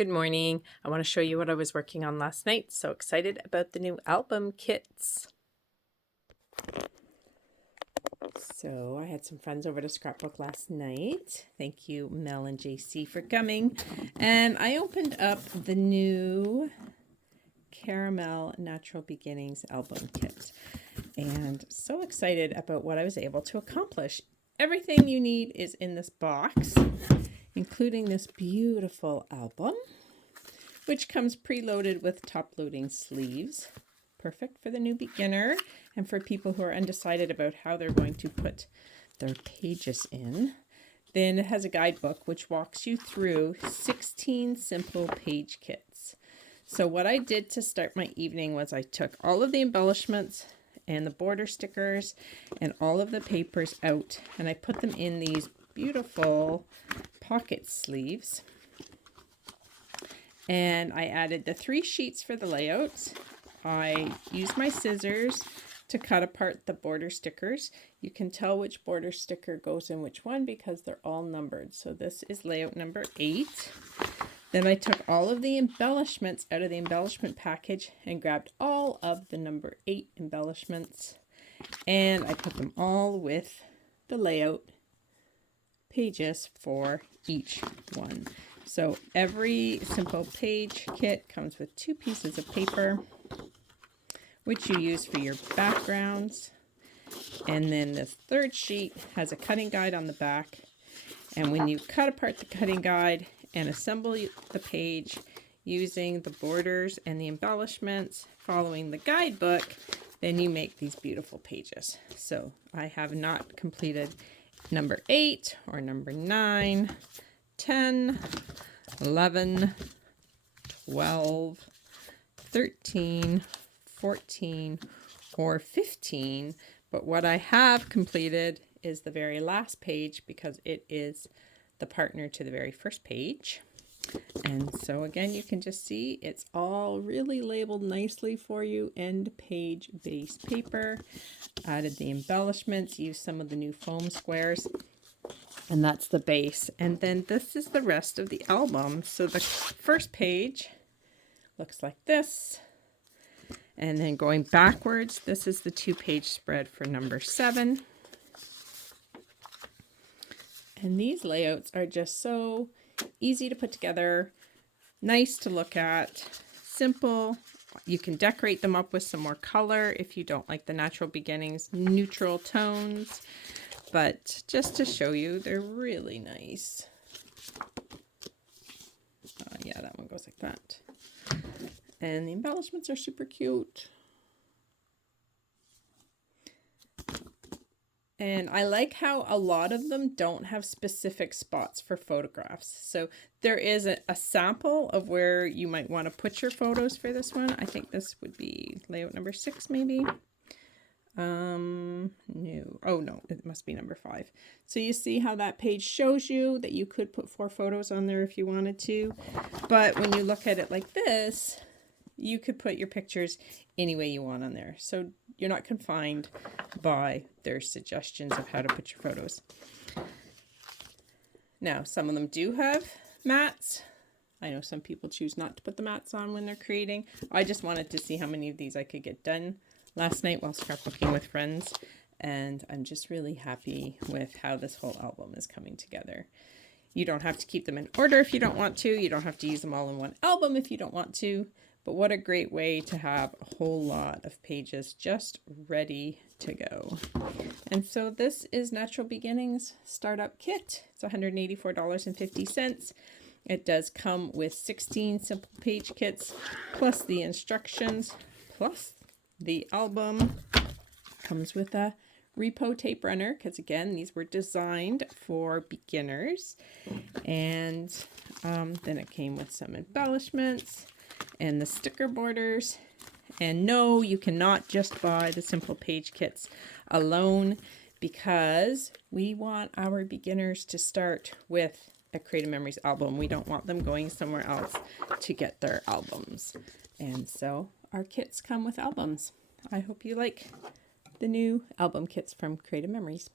Good morning. I want to show you what I was working on last night. So excited about the new album kits. So I had some friends over to Scrapbook last night. Thank you, Mel and JC, for coming. And I opened up the new Caramel Natural Beginnings album kit. And so excited about what I was able to accomplish. Everything you need is in this box, including this beautiful album, which comes preloaded with top-loading sleeves. Perfect for the new beginner and for people who are undecided about how they're going to put their pages in. Then it has a guidebook which walks you through 16 simple page kits. So what I did to start my evening was I took all of the embellishments and the border stickers and all of the papers out, and I put them in these beautiful pocket sleeves. And I added the 3 sheets for the layouts. I used my scissors to cut apart the border stickers. You can tell which border sticker goes in which one because they're all numbered. So this is layout number 8. Then I took all of the embellishments out of the embellishment package and grabbed all of the number 8 embellishments, and I put them all with the layout pages for each one. So every simple page kit comes with 2 pieces of paper, which you use for your backgrounds. And then this 3rd sheet has a cutting guide on the back. And when you cut apart the cutting guide and assemble the page using the borders and the embellishments, following the guidebook, then you make these beautiful pages. So I have not completed number 8 or number 9, 10, 11, 12, 13, 14, or 15. But what I have completed is the very last page because it is the partner to the very first page. And so again, you can just see it's all really labeled nicely for you. End page based paper. Added the embellishments, used some of the new foam squares, and that's the base. And then this is the rest of the album. So the first page looks like this. And then going backwards, this is the 2-page spread for number 7. And these layouts are just so easy to put together, nice to look at, simple. You can decorate them up with some more color if you don't like the natural beginnings, neutral tones. But just to show you, they're really nice. Yeah, that one goes like that. And the embellishments are super cute. And I like how a lot of them don't have specific spots for photographs. So there is a sample of where you might want to put your photos for this one. I think this would be layout number 6 maybe. No. Oh no, it must be number 5. So you see how that page shows you that you could put 4 photos on there if you wanted to. But when you look at it like this, you could put your pictures any way you want on there. So you're not confined by their suggestions of how to put your photos. Now, some of them do have mats. I know some people choose not to put the mats on when they're creating. I just wanted to see how many of these I could get done last night while scrapbooking with friends. And I'm just really happy with how this whole album is coming together. You don't have to keep them in order if you don't want to. You don't have to use them all in one album if you don't want to. But what a great way to have a whole lot of pages just ready to go. And so this is Natural Beginnings Startup Kit. It's $184.50. It does come with 16 simple page kits, plus the instructions, plus the album. Comes with a repo tape runner, because again, these were designed for beginners. And then it came with some embellishments and the sticker borders. And no, you cannot just buy the simple page kits alone, because we want our beginners to start with a Creative Memories album. We don't want them going somewhere else to get their albums. And so our kits come with albums. I hope you like the new album kits from Creative Memories.